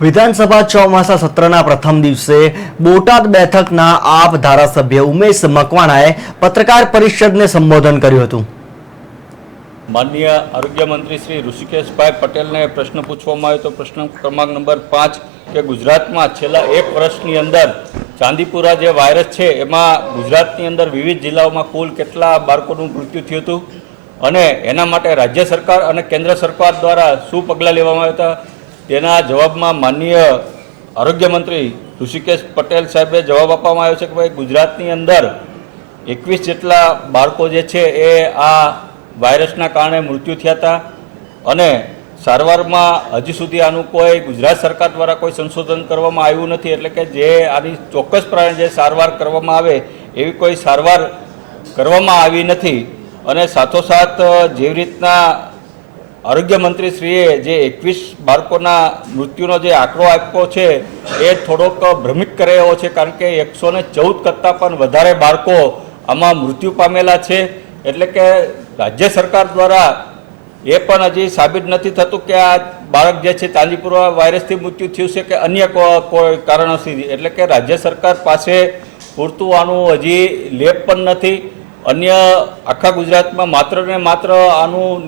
વિધાનસભા ચોમાસા સત્રના પ્રથમ દિવસે બોટાદ બેઠકના આપ ધારાસભ્ય ઉમેશ મકવાણાએ પત્રકાર પરિષદને સંબોધન કર્યું હતું। માનનીય આરોગ્ય મંત્રી શ્રી ઋષિકેશભાઈ પટેલને પ્રશ્ન પૂછવામાં આવ્યો તો પ્રશ્ન ક્રમાંક નંબર 5 કે ગુજરાતમાં છેલ્લા એક વર્ષની અંદર ચાંદીપુરા જે વાયરસ છે એમાં ગુજરાતની અંદર વિવિધ જિલ્લાઓમાં કુલ કેટલા બાળકોનું મૃત્યુ થયું હતું અને એના માટે રાજ્ય સરકાર અને કેન્દ્ર સરકાર દ્વારા શું પગલાં લેવામાં આવ્યા હતા તેના જવાબમાં માનનીય આરોગ્ય મંત્રી ઋષિકેશ પટેલ સાહેબે જવાબ આપવામાં આવ્યો છે કે ભાઈ ગુજરાતની અંદર 21 જેટલા બાળકો જે છે એ આ વાયરસના કારણે મૃત્યુ થયા હતા અને સારવારમાં હજી સુધી આનું કોઈ ગુજરાત સરકાર દ્વારા કોઈ સંશોધન કરવામાં આવ્યું નથી, એટલે કે જે આની ચોક્કસપણે જે સારવાર કરવામાં આવે એવી કોઈ સારવાર કરવામાં આવી નથી। અને સાથોસાથ જેવી રીતના આરોગ્ય મંત્રીશ્રીએ જે 21 બાળકોના મૃત્યુનો જે આંકડો આપ્યો છે એ થોડોક ભ્રમિત કરે એવો છે, કારણ કે 114 કરતાં પણ વધારે બાળકો આમાં મૃત્યુ પામેલા છે। એટલે કે રાજ્ય સરકાર દ્વારા એ પણ હજી સાબિત નથી થતું કે આ બાળક જે છે ચાંદીપુરા વાયરસથી મૃત્યુ થયું છે કે અન્ય કોઈ કારણોથી, એટલે કે રાજ્ય સરકાર પાસે પૂરતું આનું હજી લેબ પણ નથી। અન્ય આખા ગુજરાતમાં માત્ર ને માત્ર આનું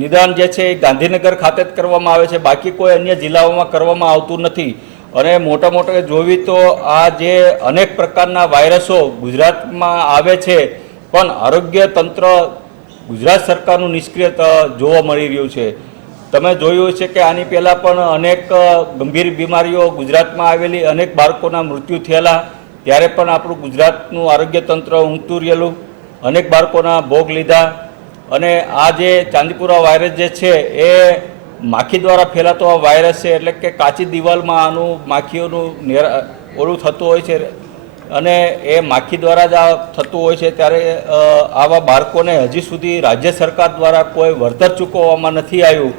નિદાન જે છે એ ગાંધીનગર ખાતે જ કરવામાં આવે છે, બાકી કોઈ અન્ય જિલ્લાઓમાં કરવામાં આવતું નથી। અને મોટા મોટા જોવી તો આ જે અનેક પ્રકારના વાયરસો ગુજરાતમાં આવે છે પણ આરોગ્ય તંત્ર ગુજરાત સરકારનું નિષ્ક્રિય જોવા મળી રહ્યું છે। તમે જોયું છે કે આની પહેલાં પણ અનેક ગંભીર બીમારીઓ ગુજરાતમાં આવેલી, અનેક બાળકોના મૃત્યુ થયેલા, ત્યારે પણ આપણું ગુજરાતનું આરોગ્ય તંત્ર ઊંઘતું રહેલું, અનેક બાળકોના ભોગ લીધા। અને આ જે ચાંદીપુરા વાયરસ જે છે એ માખી દ્વારા ફેલાતો આ વાયરસ છે, એટલે કે કાચી દિવાલમાં આનું માખીઓનું ઓલું થતું હોય છે અને એ માખી દ્વારા જ આ થતું હોય છે। ત્યારે આવા બાળકોને હજી સુધી રાજ્ય સરકાર દ્વારા કોઈ વળતર ચૂકવવામાં નથી આવ્યું।